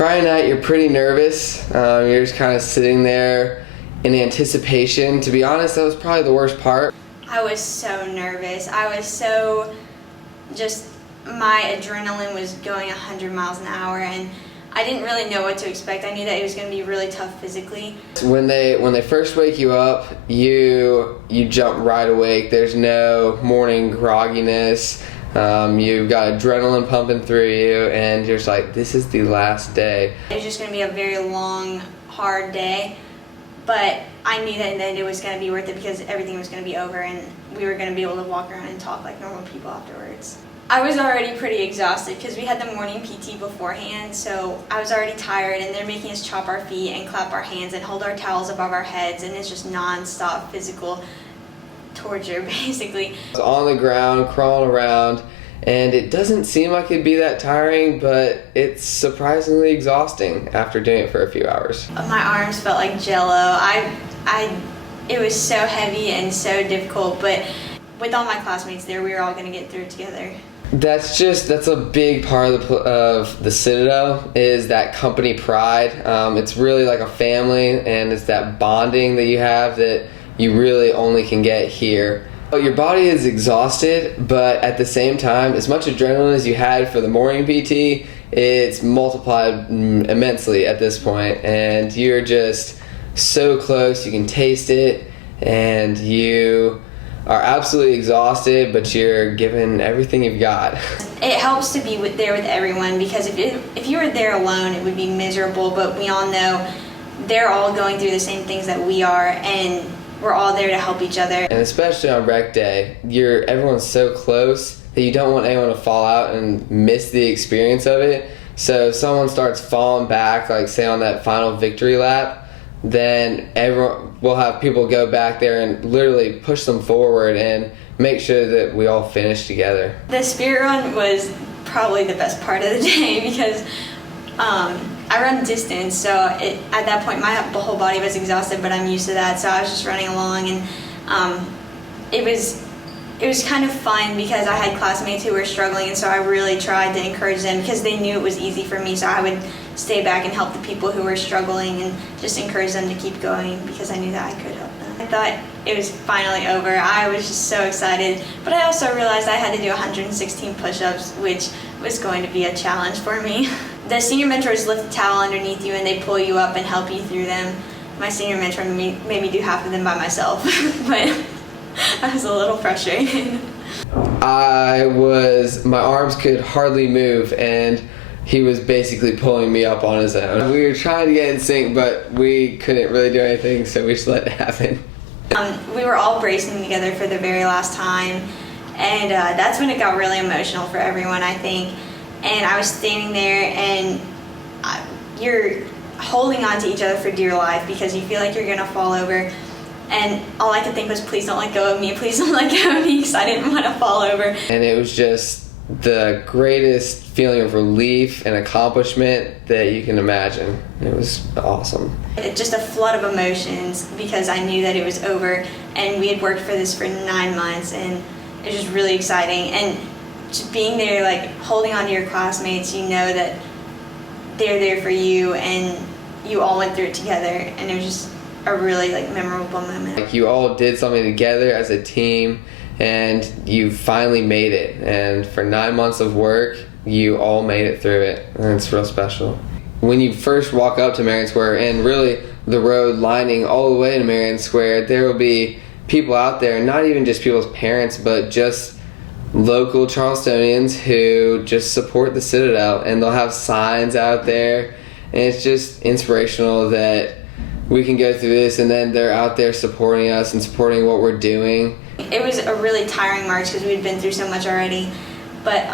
Friday night, you're pretty nervous. You're just kind of sitting there in anticipation. To be honest, that was probably the worst part. I was so nervous. I was so my adrenaline was going 100 miles an hour, and I didn't really know what to expect. I knew that it was going to be really tough physically. When they first wake you up, you jump right awake. There's no morning grogginess. You've got adrenaline pumping through you, and you're just like, this is the last day. It was just going to be a very long, hard day, but I knew that then it was going to be worth it because everything was going to be over and we were going to be able to walk around and talk like normal people afterwards. I was already pretty exhausted because we had the morning PT beforehand, so I was already tired, and they're making us chop our feet and clap our hands and hold our towels above our heads, and it's just non-stop physical torture, basically. I was on the ground, crawling around, and it doesn't seem like it'd be that tiring, but it's surprisingly exhausting after doing it for a few hours. My arms felt like jello. It was so heavy and so difficult, but with all my classmates there, we were all going to get through it together. That's a big part of the Citadel, is that company pride. It's really like a family, and it's that bonding that you have that you really only can get here. Your body is exhausted, but at the same time, as much adrenaline as you had for the morning PT, it's multiplied immensely at this point, and you're just so close. You can taste it, and you are absolutely exhausted, but you're giving everything you've got. It helps to be there with everyone, because if you were there alone, it would be miserable, but we all know they're all going through the same things that we are, and we're all there to help each other. And especially on rec day, everyone's so close that you don't want anyone to fall out and miss the experience of it. So if someone starts falling back, like say on that final victory lap, then we'll have people go back there and literally push them forward and make sure that we all finish together. The spirit run was probably the best part of the day because I run distance, so at that point my whole body was exhausted, but I'm used to that, so I was just running along, and it was kind of fun because I had classmates who were struggling, and so I really tried to encourage them because they knew it was easy for me, so I would stay back and help the people who were struggling and just encourage them to keep going because I knew that I could help them. I thought it was finally over. I was just so excited, but I also realized I had to do 116 push-ups, which was going to be a challenge for me. The senior mentors lift the towel underneath you and they pull you up and help you through them. My senior mentor made me do half of them by myself, but I was a little frustrated. My arms could hardly move, and he was basically pulling me up on his own. We were trying to get in sync, but we couldn't really do anything, so we just let it happen. We were all bracing together for the very last time, and that's when it got really emotional for everyone, I think. And I was standing there, and you're holding on to each other for dear life because you feel like you're gonna fall over. And all I could think was, please don't let go of me, please don't let go of me, because I didn't want to fall over. And it was just the greatest feeling of relief and accomplishment that you can imagine. It was awesome. Just a flood of emotions because I knew that it was over, and we had worked for this for 9 months, and it was just really exciting. And just being there, like holding on to your classmates, you know that they're there for you, and you all went through it together, and it was just a really memorable moment. Like you all did something together as a team, and you finally made it. And for 9 months of work, you all made it through it, and it's real special. When you first walk up to Marion Square, and really the road lining all the way to Marion Square, there will be people out there, not even just people's parents, but just local Charlestonians who just support the Citadel, and they'll have signs out there, and it's just inspirational that we can go through this, and then they're out there supporting us and supporting what we're doing. It was a really tiring march because we'd been through so much already, but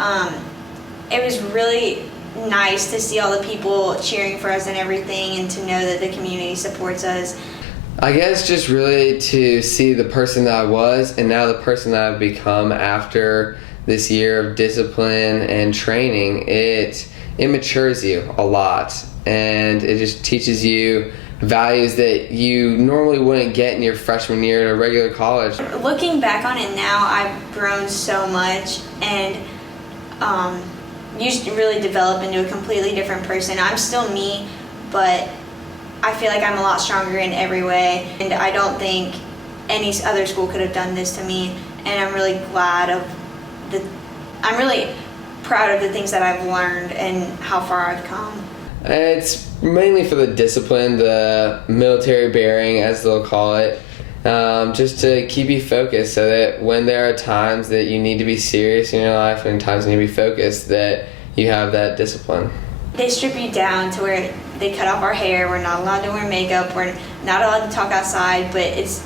it was really nice to see all the people cheering for us and everything, and to know that the community supports us. I guess just really to see the person that I was, and now the person that I've become after this year of discipline and training, it matures you a lot, and it just teaches you values that you normally wouldn't get in your freshman year at a regular college. Looking back on it now, I've grown so much, and you really develop into a completely different person. I'm still me, but I feel like I'm a lot stronger in every way, and I don't think any other school could have done this to me, and I'm really I'm really proud of the things that I've learned and how far I've come. It's mainly for the discipline, the military bearing, as they'll call it, just to keep you focused so that when there are times that you need to be serious in your life and times you need to be focused, that you have that discipline. They strip you down to where they cut off our hair, we're not allowed to wear makeup, we're not allowed to talk outside, but it's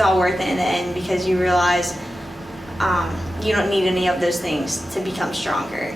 all worth it in the end because you realize you don't need any of those things to become stronger.